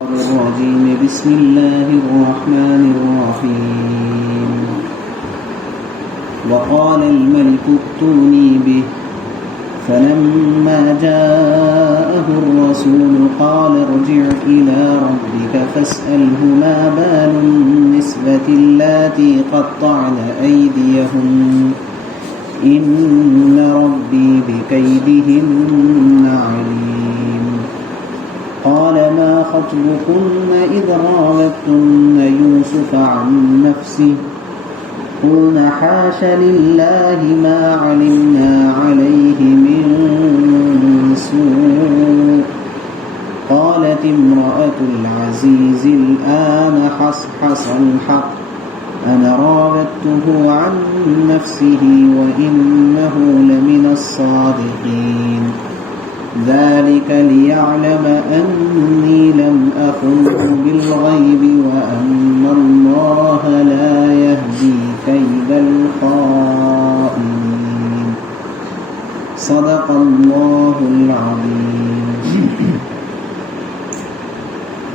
الرجيم بسم الله الرحمن الرحيم وقال الملك ائتوني به فلما جاءه الرسول قال ارجع إلى ربك فاسأله ما بال النسوة اللاتي قطعن أيديهن إن ربي بكيدهن عليم قال ما خطبكن إذ راودتن يوسف عن نفسه قلنا حاش لله ما علمنا عليه من سوء قالت امرأة العزيز الآن حصحص الحق أنا راودته عن نفسه وإنه لمن الصادقين ذلك ليعلم أني لم أخنه بالغيب وأن الله لا يهدي كيد الخائنين صدق الله العظيم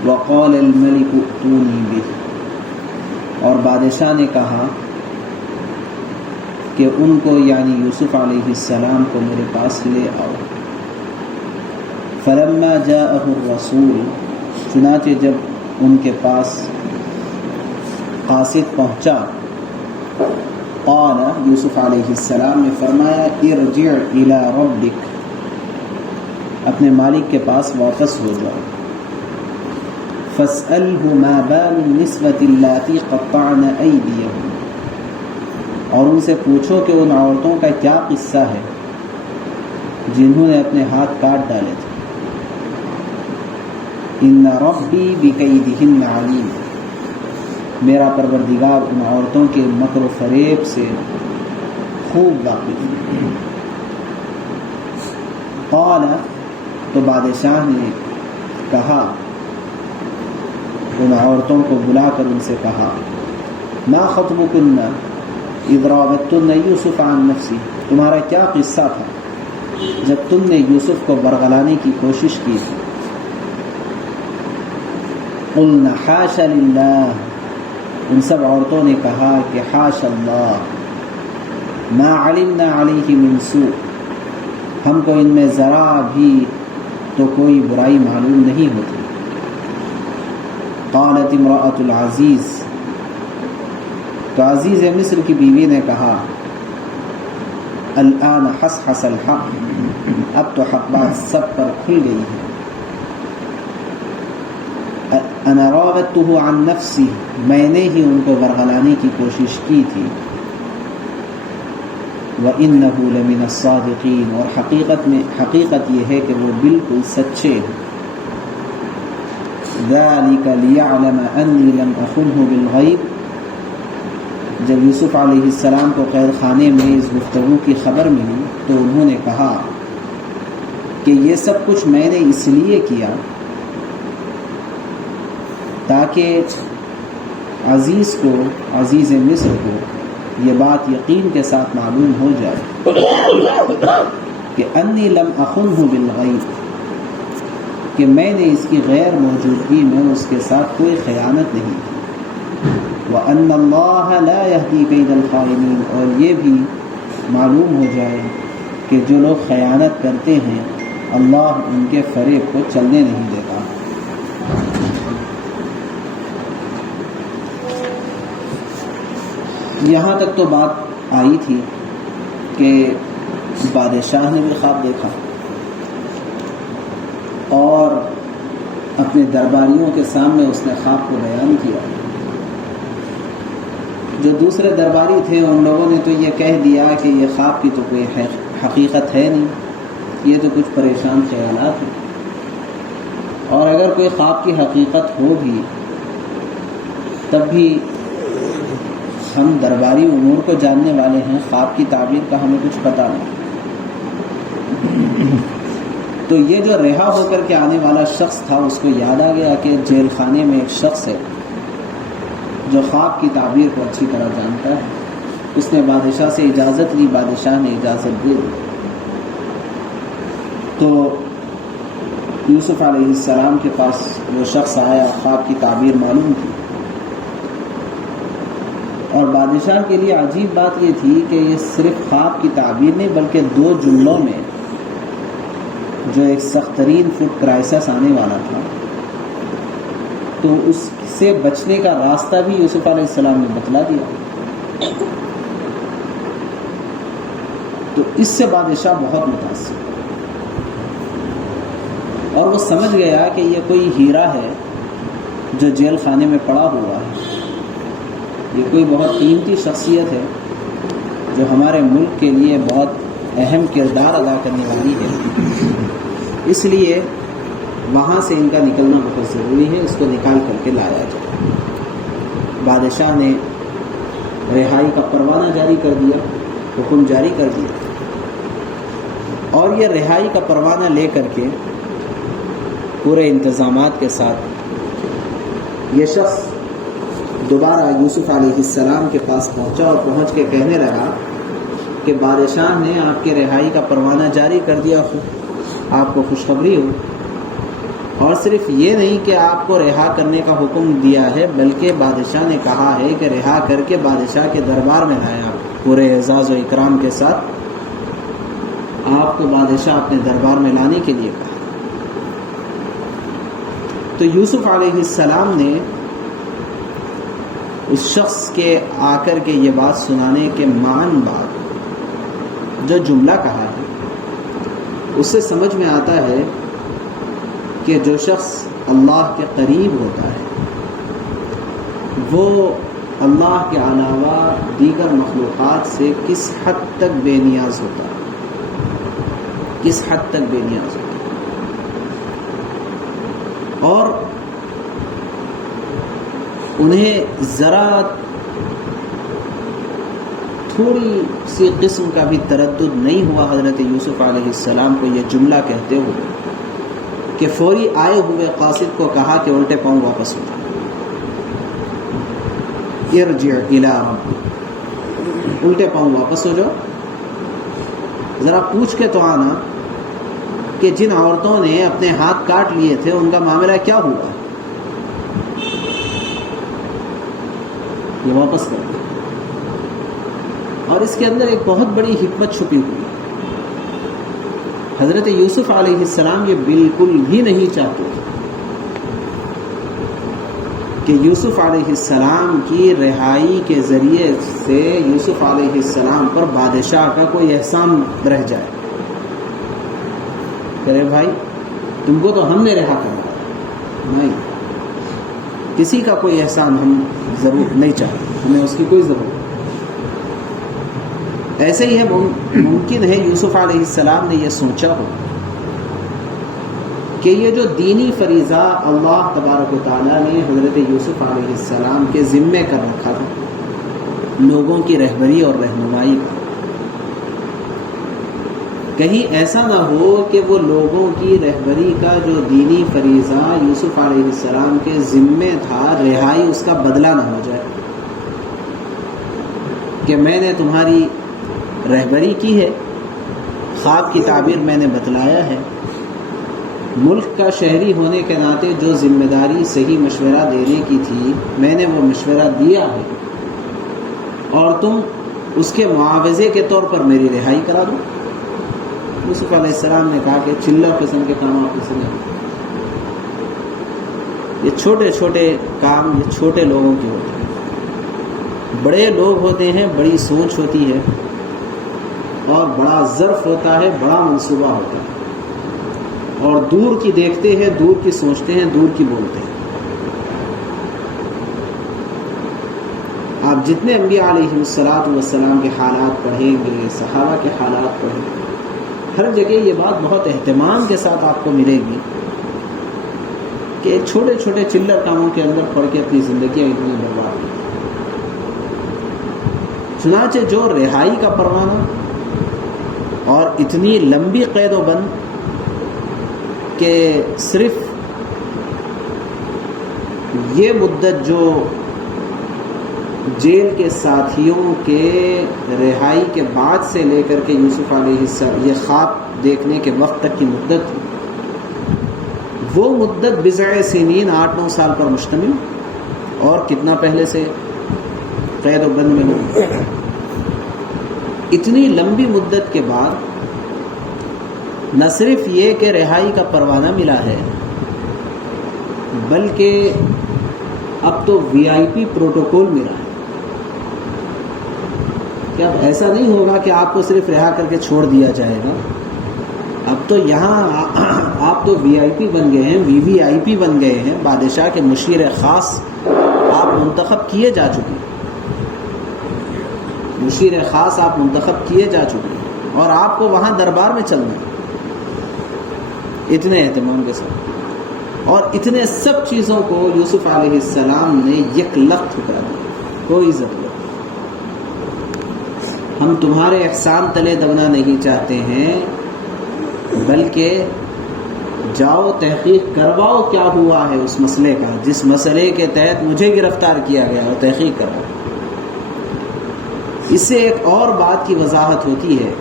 وقال الملك ائتوني به اور بادشاہ نے کہا کہ ان کو یعنی یوسف علیہ السلام کو میرے پاس لے آؤ. فلما جاءه الرسول چنانچہ جب ان کے پاس قاصد پہنچا قال یوسف علیہ السلام نے فرمایا ارجع الى ربک اپنے مالک کے پاس واپس ہو جاؤ. فاسألہ ما بال النسوة اللاتي قطعن أيديهن اور ان سے پوچھو کہ ان عورتوں کا کیا قصہ ہے جنہوں نے اپنے ہاتھ کاٹ ڈالے تھے. ان ربی بکیدہن علیم میرا پروردگار ان عورتوں کے مکر و فریب سے خوب واقف ہے. قال تو بادشاہ نے کہا ان عورتوں کو بلا کر ان سے کہا ما خطبکن اذ راودتن یوسف عن نفسی تمہارا کیا قصہ تھا جب تم نے یوسف کو برگلانے کی کوشش کی تھی. قلنا حاش للہ ان سب عورتوں نے کہا کہ حاش اللہ ما علمنا علیہ من سوء ہم کو ان میں ذرا بھی تو کوئی برائی معلوم نہیں ہوتی. قالت امرأة العزیز تو عزیز مصر کی بیوی نے کہا الآن حصحص الحق اب تو حق بات سب پر کھل گئی ہے. انا راودته عن نفسی میں نے ہی ان کو برگلانے کی کوشش کی تھی. وَإِنَّهُ لَمِنَ الصَّادِقِينَ اور حقیقت یہ ہے کہ وہ بالکل سچے ہیں. ذَلِكَ لِيَعْلَمَ أَنِّي لَمْ أَخُنْهُ بِالْغَيْبِ جب یوسف علیہ السلام کو قید خانے میں اس گفتگو کی خبر ملی تو انہوں نے کہا کہ یہ سب کچھ میں نے اس لیے کیا تاکہ عزیز مصر کو یہ بات یقین کے ساتھ معلوم ہو جائے کہ انی لم اخنہ بالغیب کہ میں نے اس کی غیر موجودگی میں اس کے ساتھ کوئی خیانت نہیں کی. وَأَنَّ اللَّهَ لَا يَهْدِي كَيْدَ الْخَائِنِينَ اور یہ بھی معلوم ہو جائے کہ جو لوگ خیانت کرتے ہیں اللہ ان کے فریب کو چلنے نہیں دیتا. یہاں تک تو بات آئی تھی کہ بادشاہ نے بھی خواب دیکھا اور اپنے درباریوں کے سامنے اس نے خواب کو بیان کیا. جو دوسرے درباری تھے ان لوگوں نے تو یہ کہہ دیا کہ یہ خواب کی تو کوئی حقیقت ہے نہیں, یہ تو کچھ پریشان خیالات ہیں. اور اگر کوئی خواب کی حقیقت ہو بھی تب بھی ہم درباری امور کو جاننے والے ہیں, خواب کی تعبیر کا ہمیں کچھ پتہ نہیں. تو یہ جو رہا ہو کر کے آنے والا شخص تھا اس کو یاد آ گیا کہ جیل خانے میں ایک شخص ہے جو خواب کی تعبیر کو اچھی طرح جانتا ہے. اس نے بادشاہ سے اجازت لی, بادشاہ نے اجازت دی. تو یوسف علیہ السلام کے پاس وہ شخص آیا، خواب کی تعبیر معلوم تھی، اور بادشاہ کے لیے عجیب بات یہ تھی کہ یہ صرف خواب کی تعبیر نہیں بلکہ 2 جملوں میں جو ایک سخت ترین فوڈ کرائسس آنے والا تھا، تو اس سے بچنے کا راستہ بھی یوسف علیہ السلام نے بتلا دیا۔ تو اس سے بادشاہ بہت متاثر اور وہ سمجھ گیا کہ یہ کوئی ہیرا ہے جو جیل خانے میں پڑا ہوا ہے، یہ کوئی بہت قیمتی شخصیت ہے جو ہمارے ملک کے لیے بہت اہم کردار ادا کرنے والی ہے، اس لیے وہاں سے ان کا نکلنا بہت ضروری ہے، اس کو نکال کر کے لایا جائے۔ بادشاہ نے رہائی کا پروانہ جاری کر دیا، حکم جاری کر دیا، اور یہ رہائی کا پروانہ لے کر کے پورے انتظامات کے ساتھ یہ شخص دوبارہ یوسف علیہ السلام کے پاس پہنچا اور پہنچ کے کہنے لگا کہ بادشاہ نے آپ کے رہائی کا پروانہ جاری کر دیا، آپ کو خوشخبری ہو، اور صرف یہ نہیں کہ آپ کو رہا کرنے کا حکم دیا ہے بلکہ بادشاہ نے کہا ہے کہ رہا کر کے بادشاہ کے دربار میں لائیں، آپ پورے اعزاز و اکرام کے ساتھ آپ کو بادشاہ اپنے دربار میں لانے کے لیے کہا۔ تو یوسف علیہ السلام نے اس شخص کے آ کر کے یہ بات سنانے کے معن بعد جو جملہ کہا ہے اس سے سمجھ میں آتا ہے کہ جو شخص اللہ کے قریب ہوتا ہے وہ اللہ کے علاوہ دیگر مخلوقات سے کس حد تک بے نیاز ہوتا ہے، کس حد تک بے نیاز ہوتا ہے، اور انہیں ذرا تھوڑی سی قسم کا بھی تردد نہیں ہوا حضرت یوسف علیہ السلام کو یہ جملہ کہتے ہوئے کہ فوری آئے ہوئے قاصد کو کہا کہ الٹے پاؤں واپس ہو جاؤ، ارجع الی ربک، الٹے پاؤں واپس ہو جاؤ، ذرا پوچھ کے تو آنا کہ جن عورتوں نے اپنے ہاتھ کاٹ لیے تھے ان کا معاملہ کیا ہوا، یہ واپس کر دیں۔ اور اس کے اندر ایک بہت بڑی حکمت چھپی ہوئی، حضرت یوسف علیہ السلام یہ بالکل بھی نہیں چاہتے کہ یوسف علیہ السلام کی رہائی کے ذریعے سے یوسف علیہ السلام پر بادشاہ کا کوئی احسان رہ جائے، کہ بھائی تم کو تو ہم نے رہا کرنا، نہیں، کسی کا کوئی احسان ہم ضرور نہیں چاہتے، ہمیں اس کی کوئی ضرورت۔ ایسے ہی ہے ممکن ہے یوسف علیہ السلام نے یہ سوچا ہو کہ یہ جو دینی فریضہ اللہ تبارک و تعالیٰ نے حضرت یوسف علیہ السلام کے ذمے کر رکھا تھا، لوگوں کی رہبری اور رہنمائی کا، کہیں ایسا نہ ہو کہ وہ لوگوں کی رہبری کا جو دینی فریضہ یوسف علیہ السلام کے ذمے تھا، رہائی اس کا بدلہ نہ ہو جائے، کہ میں نے تمہاری رہبری کی ہے، خواب کی تعبیر میں نے بتلایا ہے، ملک کا شہری ہونے کے ناطے جو ذمہ داری صحیح مشورہ دینے کی تھی میں نے وہ مشورہ دیا ہے، اور تم اس کے معاوضے کے طور پر میری رہائی کرا دو۔ یوسف علیہ السلام نے کہا کہ چلر قسم کے کام آپ سے نہیں، یہ چھوٹے چھوٹے کام یہ چھوٹے لوگوں کے ہوتے ہیں، بڑے لوگ ہوتے ہیں، بڑی سوچ ہوتی ہے اور بڑا ظرف ہوتا ہے، بڑا منصوبہ ہوتا ہے، اور دور کی دیکھتے ہیں، دور کی سوچتے ہیں، دور کی بولتے ہیں۔ آپ جتنے انبیاء علیہ السلام کے حالات پڑھیں گے، صحابہ کے حالات پڑھیں گے، ہر جگہ یہ بات بہت اہتمام کے ساتھ آپ کو ملے گی کہ چھوٹے چھوٹے چلر کاموں کے اندر پڑھ کے اپنی زندگیاں اتنی برباد کی۔ چنانچہ جو رہائی کا پروانہ اور اتنی لمبی قید و بند کہ صرف یہ مدت جو جیل کے ساتھیوں کے رہائی کے بعد سے لے کر کے یوسف علیہ السلام یہ خواب دیکھنے کے وقت تک کی مدت تھی، وہ مدت بضع سنین 8-9 سال پر مشتمل، اور کتنا پہلے سے قید و بند میں ہو. اتنی لمبی مدت کے بعد نہ صرف یہ کہ رہائی کا پروانہ ملا ہے، بلکہ اب تو VIP پروٹوکول ملا ہے. کہ اب ایسا نہیں ہوگا کہ آپ کو صرف رہا کر کے چھوڑ دیا جائے گا. اب تو یہاں آپ تو VIP بن گئے ہیں، VVIP بن گئے ہیں. بادشاہ کے مشیر خاص آپ منتخب کیے جا چکے ہیں، مشیر خاص آپ منتخب کیے جا چکے ہیں، اور آپ کو وہاں دربار میں چلنا ہے اتنے اہتمام کے ساتھ. اور اتنے سب چیزوں کو یوسف علیہ السلام نے یک لخت ٹھکرا دیا. کوئی ضرورت، ہم تمہارے احسان تلے دبنا نہیں چاہتے ہیں، بلکہ جاؤ تحقیق کرواؤ کیا ہوا ہے اس مسئلے کا، جس مسئلے کے تحت مجھے گرفتار کیا گیا، اور تحقیق کرواؤ. اس سے ایک اور بات کی وضاحت ہوتی ہے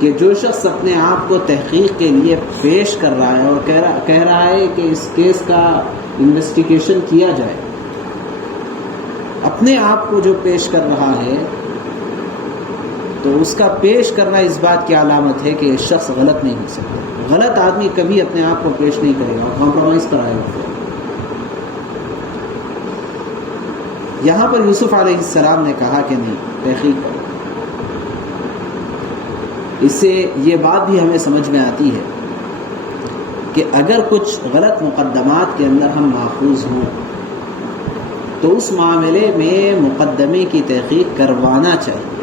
کہ جو شخص اپنے آپ کو تحقیق کے لیے پیش کر رہا ہے اور کہہ رہا ہے کہ اس کیس کا انویسٹیگیشن کیا جائے، اپنے آپ کو جو پیش کر رہا ہے، تو اس کا پیش کرنا اس بات کی علامت ہے کہ یہ شخص غلط نہیں ہو سکتا. غلط آدمی کبھی اپنے آپ کو پیش نہیں کرے گا، کمپرومائز کرائے گا. یہاں پر یوسف علیہ السلام نے کہا کہ نہیں، تحقیق کرو. اس سے یہ بات بھی ہمیں سمجھ میں آتی ہے کہ اگر کچھ غلط مقدمات کے اندر ہم ماخوذ ہوں تو اس معاملے میں مقدمے کی تحقیق کروانا چاہیے،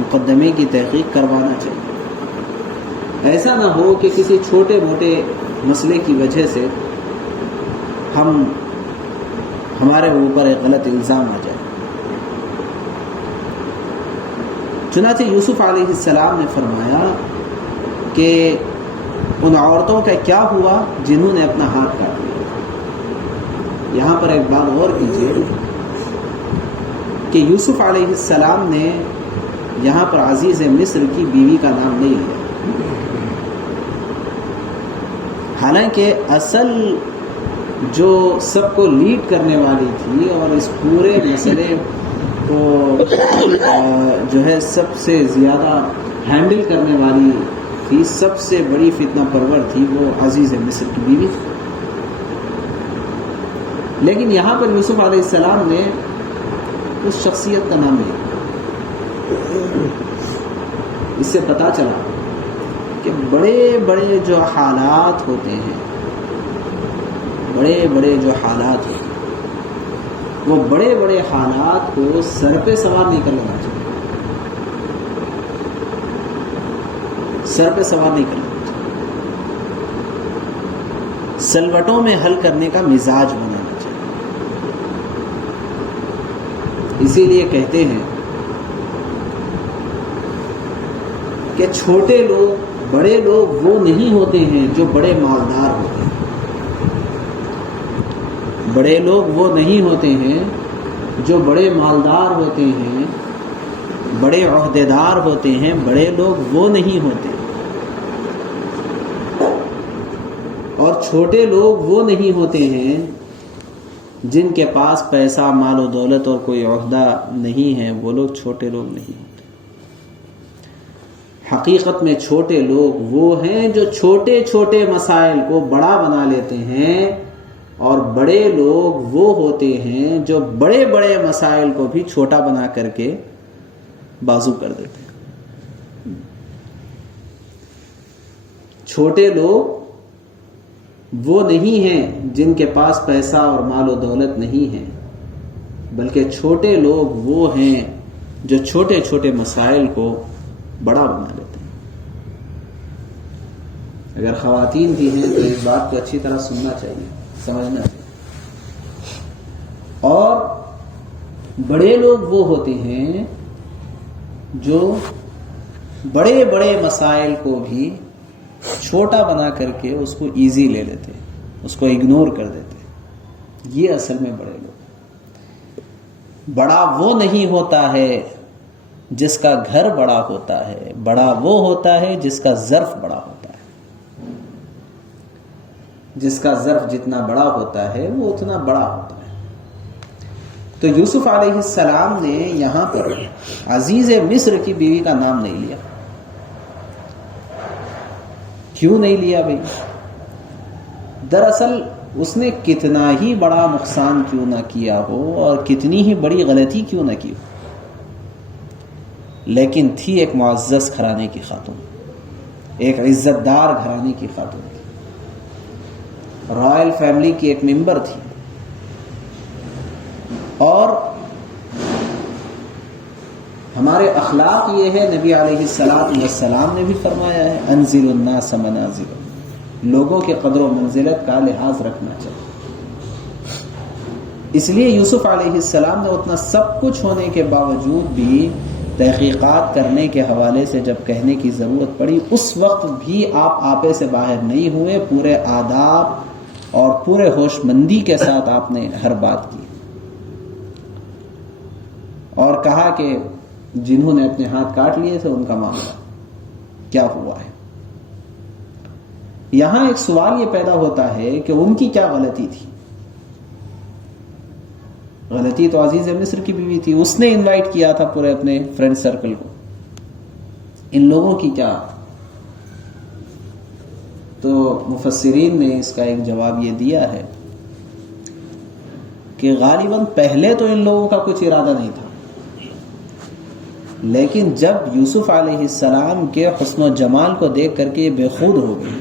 مقدمے کی تحقیق کروانا چاہیے. ایسا نہ ہو کہ کسی چھوٹے موٹے مسئلے کی وجہ سے ہمارے اوپر ایک غلط الزام آ جائے. چنانچہ یوسف علیہ السلام نے فرمایا کہ ان عورتوں کا کیا ہوا جنہوں نے اپنا ہاتھ کاٹ لیا. یہاں پر ایک بات غور کیجیے کہ یوسف علیہ السلام نے یہاں پر عزیز مصر کی بیوی کا نام نہیں لیا، حالانکہ اصل جو سب کو لیڈ کرنے والی تھی اور اس پورے مسئلے کو جو ہے سب سے زیادہ ہینڈل کرنے والی تھی، سب سے بڑی فتنہ پرور تھی، وہ عزیز مصر کی بیوی تھی. لیکن یہاں پر یوسف علیہ السلام نے اس شخصیت کا نام لیا. اس سے پتہ چلا کہ بڑے بڑے جو حالات ہوتے ہیں، بڑے بڑے جو حالات ہوتے ہیں، وہ بڑے بڑے حالات کو سر پہ سوار نہیں کر لینا چاہیے، سر پہ سوار نہیں کرنا چاہیے. سلوٹوں میں حل کرنے کا مزاج بنانا چاہیے. اسی لیے کہتے ہیں کہ چھوٹے لوگ، بڑے لوگ وہ نہیں ہوتے ہیں جو بڑے مالدار ہوتے ہیں. بڑے لوگ وہ نہیں ہوتے ہیں جو بڑے مالدار ہوتے ہیں، بڑے عہدیدار ہوتے ہیں. بڑے لوگ وہ نہیں ہوتے. اور چھوٹے لوگ وہ نہیں ہوتے ہیں جن کے پاس پیسہ، مال و دولت اور کوئی عہدہ نہیں ہے، وہ لوگ چھوٹے لوگ نہیں ہوتے. حقیقت میں چھوٹے لوگ وہ ہیں جو چھوٹے چھوٹے مسائل کو بڑا بنا لیتے ہیں، اور بڑے لوگ وہ ہوتے ہیں جو بڑے بڑے مسائل کو بھی چھوٹا بنا کر کے بازو کر دیتے ہیں. چھوٹے لوگ وہ نہیں ہیں جن کے پاس پیسہ اور مال و دولت نہیں ہے، بلکہ چھوٹے لوگ وہ ہیں جو چھوٹے چھوٹے مسائل کو بڑا بنا لیتے ہیں. اگر خواتین بھی ہیں تو اس بات کو اچھی طرح سننا چاہیے، سمجھنا چاہیے. اور بڑے لوگ وہ ہوتے ہیں جو بڑے بڑے مسائل کو بھی چھوٹا بنا کر کے اس کو ایزی لے لیتے ہیں، اس کو اگنور کر دیتے ہیں. یہ اصل میں بڑے لوگ. بڑا وہ نہیں ہوتا ہے جس کا گھر بڑا ہوتا ہے، بڑا وہ ہوتا ہے جس کا ظرف بڑا ہوتا ہے. جس کا ظرف جتنا بڑا ہوتا ہے وہ اتنا بڑا ہوتا ہے. تو یوسف علیہ السلام نے یہاں پر عزیز مصر کی بیوی کا نام نہیں لیا. کیوں نہیں لیا بھائی؟ دراصل اس نے کتنا ہی بڑا نقصان کیوں نہ کیا ہو اور کتنی ہی بڑی غلطی کیوں نہ کی ہو، لیکن تھی ایک معزز گھرانے کی خاتون، ایک عزت دار گھرانے کی خاتون تھی، رائل فیملی کی ایک ممبر تھی. اور ہمارے اخلاق یہ ہے، نبی علیہ السلام نے بھی فرمایا ہے انزل الناس منازل، لوگوں کے قدر و منزلت کا لحاظ رکھنا چاہیے. اس لیے یوسف علیہ السلام نے اتنا سب کچھ ہونے کے باوجود بھی تحقیقات کرنے کے حوالے سے جب کہنے کی ضرورت پڑی، اس وقت بھی آپ آپے سے باہر نہیں ہوئے، پورے آداب اور پورے ہوش مندی کے ساتھ آپ نے ہر بات کی اور کہا کہ جنہوں نے اپنے ہاتھ کاٹ لیے تھے ان کا معاملہ کیا ہوا ہے. یہاں ایک سوال یہ پیدا ہوتا ہے کہ ان کی کیا غلطی تھی؟ غلطی تو عزیز مصر کی بیوی تھی، اس نے انوائٹ کیا تھا پورے اپنے فرینڈ سرکل کو. ان لوگوں کی کیا؟ تو مفسرین نے اس کا ایک جواب یہ دیا ہے کہ غالباً پہلے تو ان لوگوں کا کچھ ارادہ نہیں تھا، لیکن جب یوسف علیہ السلام کے حسن و جمال کو دیکھ کر کے یہ بے خود ہو گئی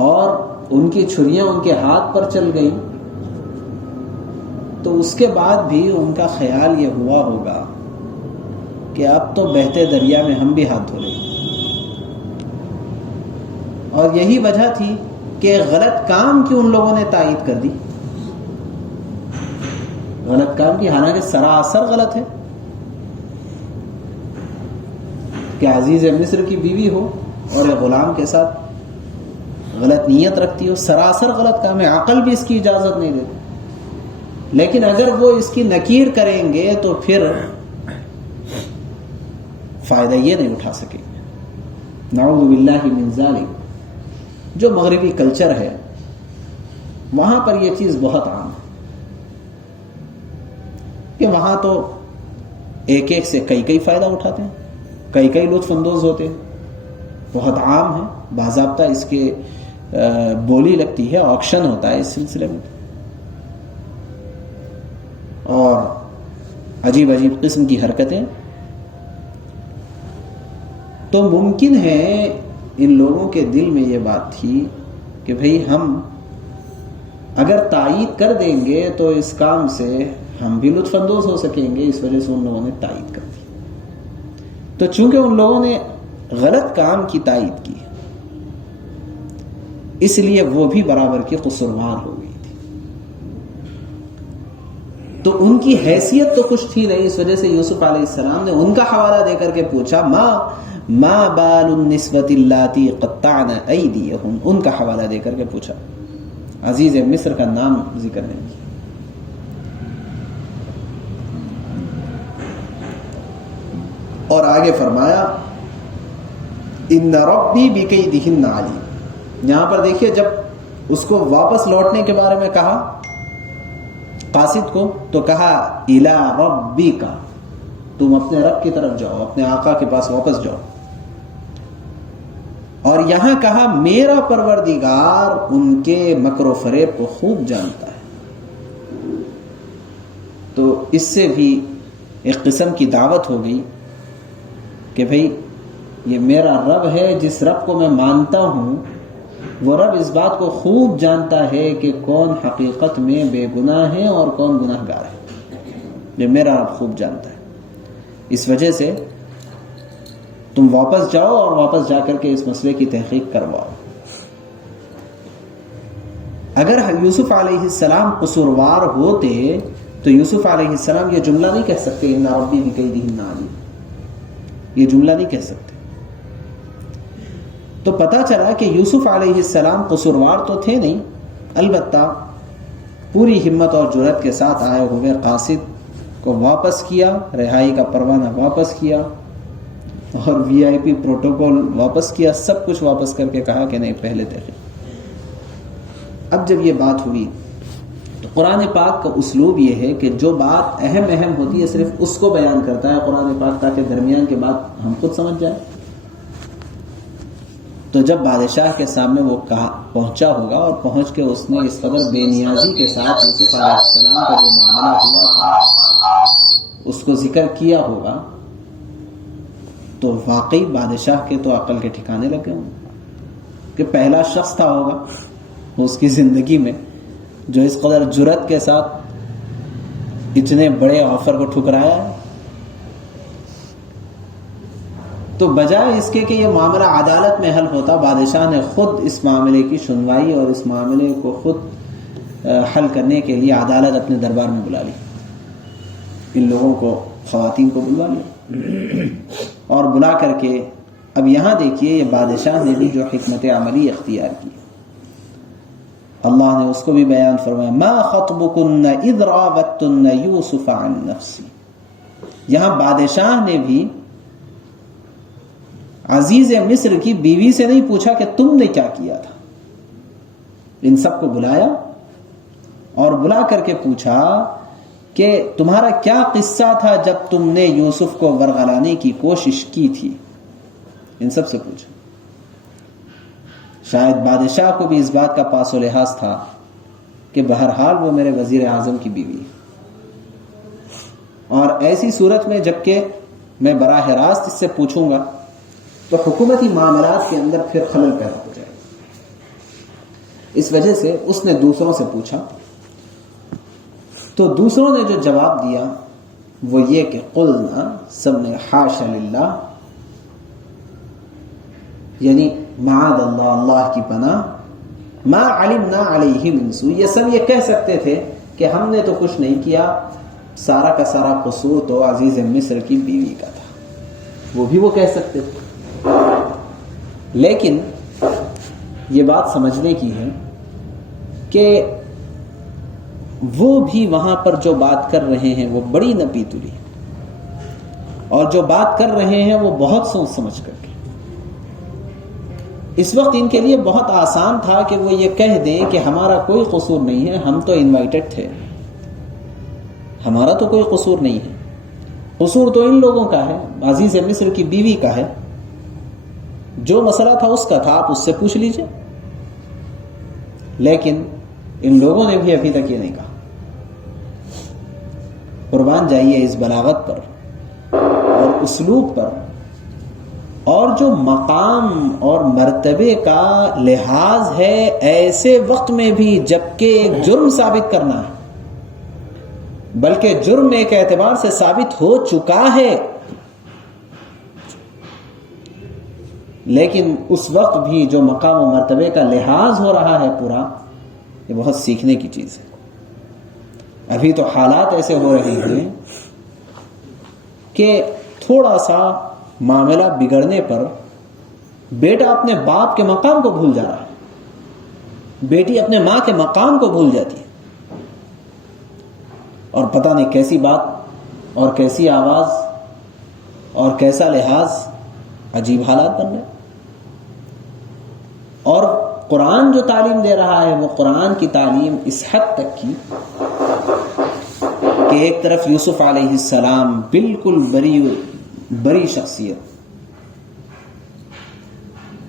اور ان کی چھریاں ان کے ہاتھ پر چل گئی، تو اس کے بعد بھی ان کا خیال یہ ہوا ہوگا کہ اب تو بہتے دریا میں ہم بھی ہاتھ دھو لیں. اور یہی وجہ تھی کہ غلط کام کی ان لوگوں نے تائید کر دی، غلط کام کی، حالانکہ سراسر غلط ہے کہ عزیز مصر کی بیوی ہو اور ایک غلام کے ساتھ غلط نیت رکھتی ہو، سراسر غلط کام ہے، عقل بھی اس کی اجازت نہیں دیتی. لیکن اگر وہ اس کی نکیر کریں گے تو پھر فائدہ یہ نہیں اٹھا سکیں گے. نعوذ باللہ من ذالک. جو مغربی کلچر ہے وہاں پر یہ چیز بہت عام ہے کہ وہاں تو ایک ایک سے کئی فائدہ اٹھاتے ہیں، کئی لطف اندوز ہوتے ہیں، بہت عام ہے، باضابطہ اس کے بولی لگتی ہے، آکشن ہوتا ہے اس سلسلے میں، اور عجیب قسم کی حرکتیں. تو ممکن ہے ان لوگوں کے دل میں یہ بات تھی کہ بھئی ہم اگر تائید کر دیں گے تو اس کام سے ہم بھی لطف اندوز ہو سکیں گے، اس وجہ سے ان لوگوں نے تائید کر دی. تو چونکہ ان لوگوں نے غلط کام کی تائید کی، اس لیے وہ بھی برابر کی قصوروار ہو گئی تھی. تو ان کی حیثیت تو کچھ تھی نہیں، اس وجہ سے یوسف علیہ السلام نے ان کا حوالہ دے کر کے پوچھا ما بال النسوۃ اللاتی قطعن ایدیہم، ان کا حوالہ دے کر کے پوچھا، عزیز مصر کا نام ذکر نہیں کیا. اور آگے فرمایا ان ربی بکیدہن علیم. یہاں پر دیکھیے جب اس کو واپس لوٹنے کے بارے میں کہا قاصد کو، تو کہا الی ربک، تم اپنے رب کی طرف جاؤ، اپنے آقا کے پاس واپس جاؤ. اور یہاں کہا میرا پروردگار ان کے مکر و فریب کو خوب جانتا ہے. تو اس سے بھی ایک قسم کی دعوت ہو گئی کہ بھئی یہ میرا رب ہے، جس رب کو میں مانتا ہوں وہ رب اس بات کو خوب جانتا ہے کہ کون حقیقت میں بے گناہ ہے اور کون گناہ گار ہے. یہ میرا رب خوب جانتا ہے. اس وجہ سے تم واپس جاؤ اور واپس جا کر کے اس مسئلے کی تحقیق کرواؤ. اگر یوسف علیہ السلام قصوروار ہوتے تو یوسف علیہ السلام یہ جملہ نہیں کہہ سکتے ان ربی بکیدہن علیم، یہ جملہ نہیں کہہ سکتے. تو پتہ چلا کہ یوسف علیہ السلام قصوروار تو تھے نہیں، البتہ پوری ہمت اور جرأت کے ساتھ آئے ہوئے قاصد کو واپس کیا، رہائی کا پروانہ واپس کیا اور VIP پروٹوکول واپس کیا، سب کچھ واپس کر کے کہا کہ نہیں پہلے تحقیق. اب جب یہ بات ہوئی تو قرآن پاک کا اسلوب یہ ہے کہ جو بات اہم ہوتی ہے صرف اس کو بیان کرتا ہے قرآن پاک، تاکہ درمیان کے بات ہم خود سمجھ جائیں. تو جب بادشاہ کے سامنے وہ پہنچا ہوگا اور پہنچ کے اس نے اس قدر بے نیازی کے ساتھ یوسف علیہ السلام کا جو معاملہ ہوا تھا اس کو ذکر کیا ہوگا، تو واقعی بادشاہ کے تو عقل کے ٹھکانے لگے ہوں کہ پہلا شخص تھا ہوگا اس کی زندگی میں جو اس قدر جرأت کے ساتھ اتنے بڑے آفر کو ٹھکرایا ہے. تو بجائے اس کے کہ یہ معاملہ عدالت میں حل ہوتا، بادشاہ نے خود اس معاملے کی سنوائی اور اس معاملے کو خود حل کرنے کے لیے عدالت اپنے دربار میں بلا لی. ان لوگوں کو، خواتین کو بلا لیا اور بلا کر کے اب یہاں دیکھیے یہ بادشاہ نے بھی جو حکمت عملی اختیار کی، اللہ نے اس کو بھی بیان فرمایا، ما خطبکن اذ راوتن یوسف عن نفسی. یہاں بادشاہ نے بھی عزیز مصر کی بیوی سے نہیں پوچھا کہ تم نے کیا کیا تھا، ان سب کو بلایا اور بلا کر کے پوچھا کہ تمہارا کیا قصہ تھا جب تم نے یوسف کو ورغلانے کی کوشش کی تھی. ان سب سے پوچھا. شاید بادشاہ کو بھی اس بات کا پاس و لحاظ تھا کہ بہرحال وہ میرے وزیر اعظم کی بیوی ہے، اور ایسی صورت میں جبکہ میں براہ راست اس سے پوچھوں گا تو حکومتی معاملات کے اندر پھر خلل پیدا ہو جائے. اس وجہ سے اس نے دوسروں سے پوچھا، تو دوسروں نے جو جواب دیا وہ یہ کہ قلنا، سب نے حاشا للہ، یعنی معاذ اللہ، اللہ کی پناہ، ما علمنا علیہ من سوء، یہ سب یہ کہہ سکتے تھے کہ ہم نے تو کچھ نہیں کیا، سارا کا سارا قصور تو عزیز مصر کی بیوی کا تھا. وہ بھی وہ کہہ سکتے تھے، لیکن یہ بات سمجھنے کی ہے کہ وہ بھی وہاں پر جو بات کر رہے ہیں وہ بڑی نپی تلی، اور جو بات کر رہے ہیں وہ بہت سوچ سمجھ کر کے. اس وقت ان کے لیے بہت آسان تھا کہ وہ یہ کہہ دیں کہ ہمارا کوئی قصور نہیں ہے، ہم تو انوائٹڈ تھے، ہمارا تو کوئی قصور نہیں ہے، قصور تو ان لوگوں کا ہے، عزیز مصر کی بیوی کا ہے، جو مسئلہ تھا اس کا تھا، آپ اس سے پوچھ لیجئے. لیکن ان لوگوں نے بھی ابھی تک یہ نہیں کہا. قربان جائیے اس بلاغت پر اور اسلوب پر، اور جو مقام اور مرتبے کا لحاظ ہے ایسے وقت میں بھی جبکہ ایک جرم ثابت کرنا ہے، بلکہ جرم ایک اعتبار سے ثابت ہو چکا ہے، لیکن اس وقت بھی جو مقام و مرتبے کا لحاظ ہو رہا ہے پورا، یہ بہت سیکھنے کی چیز ہے. ابھی تو حالات ایسے ہو رہے ہیں کہ تھوڑا سا معاملہ بگڑنے پر بیٹا اپنے باپ کے مقام کو بھول جا رہا ہے، بیٹی اپنے ماں کے مقام کو بھول جاتی ہے، اور پتہ نہیں کیسی بات اور کیسی آواز اور کیسا لحاظ، عجیب حالات بن رہے. اور قرآن جو تعلیم دے رہا ہے وہ قرآن کی تعلیم اس حد تک کی کہ ایک طرف یوسف علیہ السلام بالکل بری شخصیت،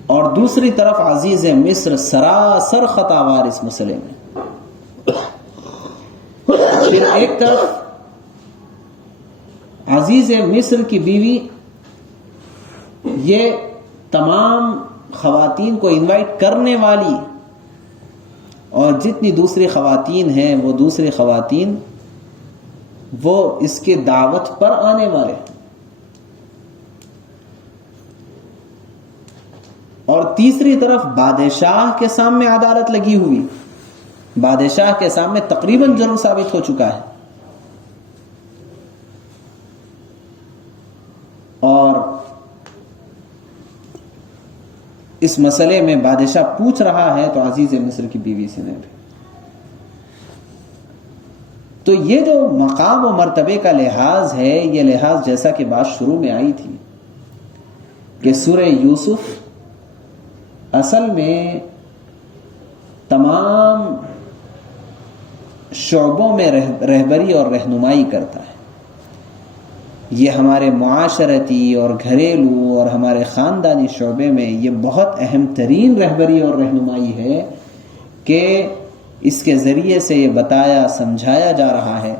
اور دوسری طرف عزیز مصر سراسر خطاوار اس مسئلے میں. پھر ایک طرف عزیز مصر کی بیوی یہ تمام خواتین کو انوائٹ کرنے والی، اور جتنی دوسری خواتین ہیں وہ دوسری خواتین وہ اس کے دعوت پر آنے والے، اور تیسری طرف بادشاہ کے سامنے عدالت لگی ہوئی، بادشاہ کے سامنے تقریباً جرم ثابت ہو چکا ہے، اور اس مسئلے میں بادشاہ پوچھ رہا ہے تو عزیز مصر کی بیوی سے نہیں. تو یہ جو مقام و مرتبے کا لحاظ ہے، یہ لحاظ جیسا کہ بات شروع میں آئی تھی کہ سورہ یوسف اصل میں تمام شعبوں میں رہبری اور رہنمائی کرتا ہے. یہ ہمارے معاشرتی اور گھریلو اور ہمارے خاندانی شعبے میں یہ بہت اہم ترین رہبری اور رہنمائی ہے کہ اس کے ذریعے سے یہ بتایا سمجھایا جا رہا ہے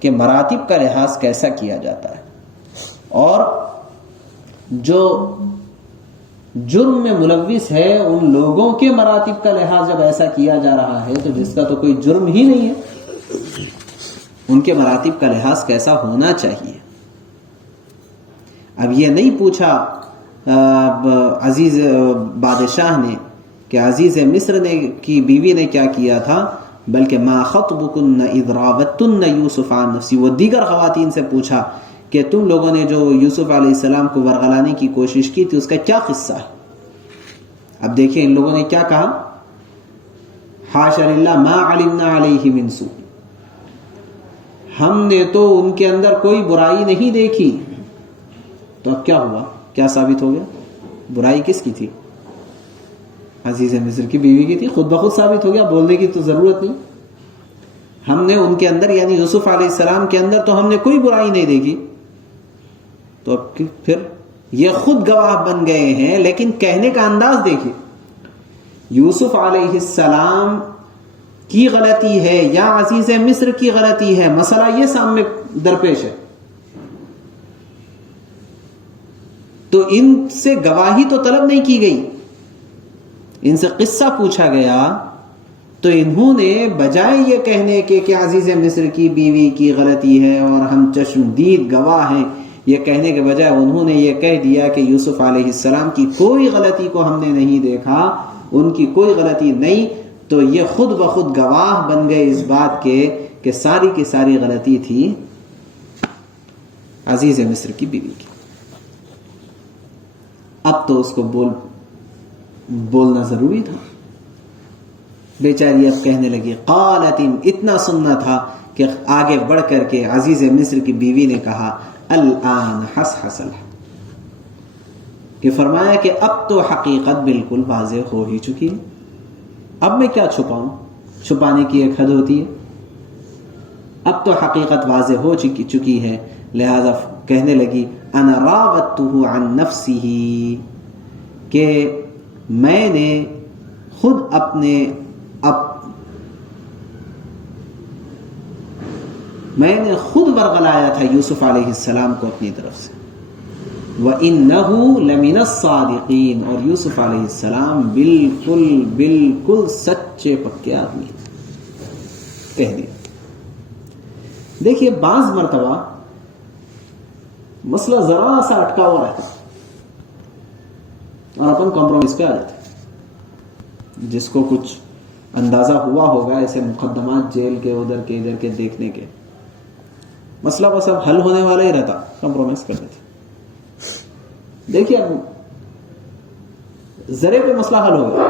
کہ مراتب کا لحاظ کیسا کیا جاتا ہے، اور جو جرم میں ملوث ہے ان لوگوں کے مراتب کا لحاظ جب ایسا کیا جا رہا ہے تو جس کا تو کوئی جرم ہی نہیں ہے، ان کے مراتب کا لحاظ کیسا ہونا چاہیے. اب یہ نہیں پوچھا عزیز بادشاہ نے کہ عزیز مصر نے کی بیوی نے کیا کیا تھا، بلکہ ما خطبکن اذ راوتن یوسف عن نفسی، وہ دیگر خواتین سے پوچھا کہ تم لوگوں نے جو یوسف علیہ السلام کو ورغلانے کی کوشش کی تھی اس کا کیا قصہ ہے. اب دیکھیں ان لوگوں نے کیا کہا، حاشا للہ ما علمنا علیہ من سوء، ہم نے تو ان کے اندر کوئی برائی نہیں دیکھی. تو اب کیا ہوا، کیا ثابت ہو گیا؟ برائی کس کی تھی؟ عزیز مصر کی بیوی کی تھی. خود بخود ثابت ہو گیا، بولنے کی تو ضرورت نہیں. ہم نے ان کے اندر یعنی یوسف علیہ السلام کے اندر تو ہم نے کوئی برائی نہیں دیکھی. تو اب پھر یہ خود گواہ بن گئے ہیں، لیکن کہنے کا انداز دیکھیے. یوسف علیہ السلام کی غلطی ہے یا عزیز مصر کی غلطی ہے، مسئلہ یہ سامنے درپیش ہے. تو ان سے گواہی تو طلب نہیں کی گئی، ان سے قصہ پوچھا گیا، تو انہوں نے بجائے یہ کہنے کے کہ عزیز مصر کی بیوی کی غلطی ہے اور ہم چشمدید گواہ ہیں، یہ کہنے کے بجائے انہوں نے یہ کہہ دیا کہ یوسف علیہ السلام کی کوئی غلطی کو ہم نے نہیں دیکھا، ان کی کوئی غلطی نہیں. تو یہ خود بخود گواہ بن گئے اس بات کے کہ ساری کی ساری غلطی تھی عزیز مصر کی بیوی کی. اب تو اس کو بولنا ضروری تھا. بیچاری اب کہنے لگی، قالت، اتنا سننا تھا کہ آگے بڑھ کر کے عزیز مصر کی بیوی نے کہا، الآن حس کہ فرمایا کہ اب تو حقیقت بالکل واضح ہو ہی چکی ہے، اب میں کیا چھپاؤں، چھپانے کی ایک حد ہوتی ہے. اب تو حقیقت واضح ہو چکی ہے، لہذا کہنے لگی، انا راودتہ عن نفسہ، کہ میں نے خود میں نے خود ورغلایا تھا یوسف علیہ السلام کو اپنی طرف سے. وَإِنَّهُ لَمِنَ الصَّادِقِينَ، اور یوسف علیہ السلام بالکل سچے پکے آدمی کہہ دیا. دیکھیے بعض مرتبہ مسئلہ ذرا سا اٹکا ہوا رہتا اور اپن کمپرومائز پہ آ جاتے. جس کو کچھ اندازہ ہوا ہوگا ایسے مقدمات جیل کے ادھر کے ادھر کے دیکھنے کے، مسئلہ بس اب حل ہونے والا ہی رہتا، کمپرومائز کر دیتے. دیکھیے اب ذرے پہ مسئلہ حل ہو گیا،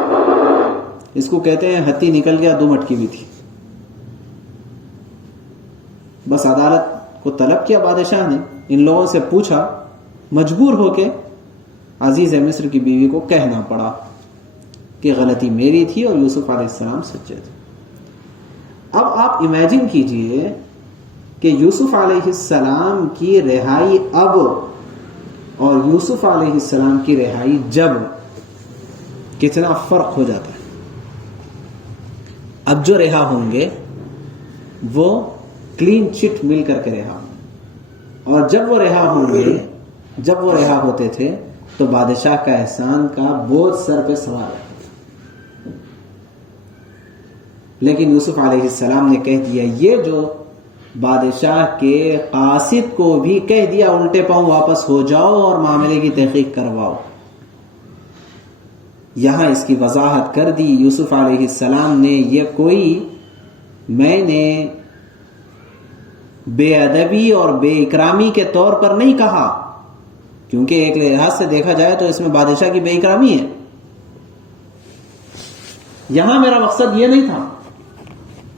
اس کو کہتے ہیں ہتھی نکل گیا دو مٹکی بھی تھی. بس عدالت کو طلب کیا بادشاہ نے، ان لوگوں سے پوچھا، مجبور ہو کے عزیز مصر کی بیوی کو کہنا پڑا کہ غلطی میری تھی اور یوسف علیہ السلام سچے تھے. اب آپ امیجن کیجئے کہ یوسف علیہ السلام کی رہائی اب اور یوسف علیہ السلام کی رہائی جب، کتنا فرق ہو جاتا ہے. اب جو رہا ہوں گے وہ کلین چٹ مل کر کے رہا، اور جب وہ رہا ہوں گے، جب وہ رہا ہوتے تھے تو بادشاہ کا احسان کا بوجھ سر پہ سوار ہے. لیکن یوسف علیہ السلام نے کہہ دیا، یہ جو بادشاہ کے قاصد کو بھی کہہ دیا الٹے پاؤں واپس ہو جاؤ اور معاملے کی تحقیق کرواؤ. یہاں اس کی وضاحت کر دی یوسف علیہ السلام نے، یہ کوئی میں نے بے ادبی اور بے اکرامی کے طور پر نہیں کہا، کیونکہ ایک لحاظ سے دیکھا جائے تو اس میں بادشاہ کی بے اکرامی ہے. یہاں میرا مقصد یہ نہیں تھا.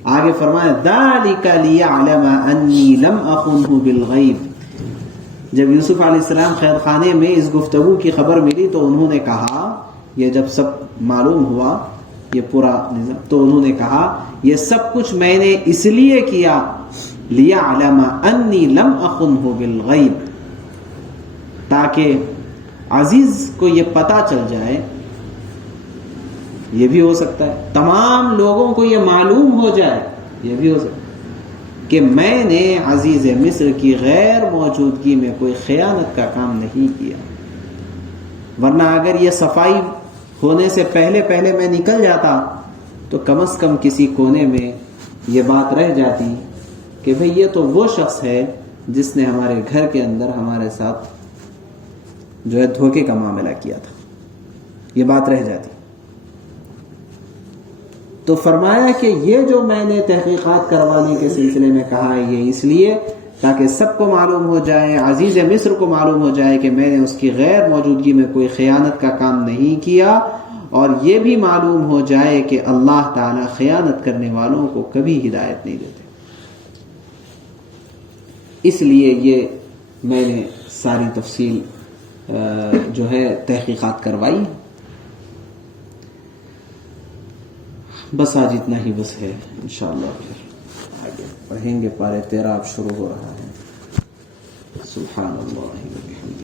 آگے فرمایا، ذَلِكَ لِيَعْلَمَ أَنِّي لَمْ أَخُنْهُ بِالْغَيْبِ. جب یوسف علیہ السلام قید خانے میں اس گفتگو کی خبر ملی تو انہوں نے کہا، یہ جب سب معلوم ہوا یہ پورا نظام. تو انہوں نے کہا یہ سب کچھ میں نے اس لیے کیا لِيَعْلَمَ أَنِّي لَمْ أَخُنْهُ بِالْغَيْبِ، تاکہ عزیز کو یہ پتا چل جائے، یہ بھی ہو سکتا ہے تمام لوگوں کو یہ معلوم ہو جائے، یہ بھی ہو سکتا ہے کہ میں نے عزیز مصر کی غیر موجودگی میں کوئی خیانت کا کام نہیں کیا. ورنہ اگر یہ صفائی ہونے سے پہلے پہلے میں نکل جاتا تو کم از کم کسی کونے میں یہ بات رہ جاتی کہ بھئی یہ تو وہ شخص ہے جس نے ہمارے گھر کے اندر ہمارے ساتھ جو ہے دھوکے کا معاملہ کیا تھا، یہ بات رہ جاتی. تو فرمایا کہ یہ جو میں نے تحقیقات کروانے کے سلسلے میں کہا ہے یہ اس لیے تاکہ سب کو معلوم ہو جائے، عزیز مصر کو معلوم ہو جائے کہ میں نے اس کی غیر موجودگی میں کوئی خیانت کا کام نہیں کیا، اور یہ بھی معلوم ہو جائے کہ اللہ تعالی خیانت کرنے والوں کو کبھی ہدایت نہیں دیتے. اس لیے یہ میں نے ساری تفصیل جو ہے تحقیقات کروائی. بس آج اتنا ہی بس ہے، انشاءاللہ پھر آگے پڑھیں گے. پارے 13 اب شروع ہو رہا ہے. سبحان اللہ.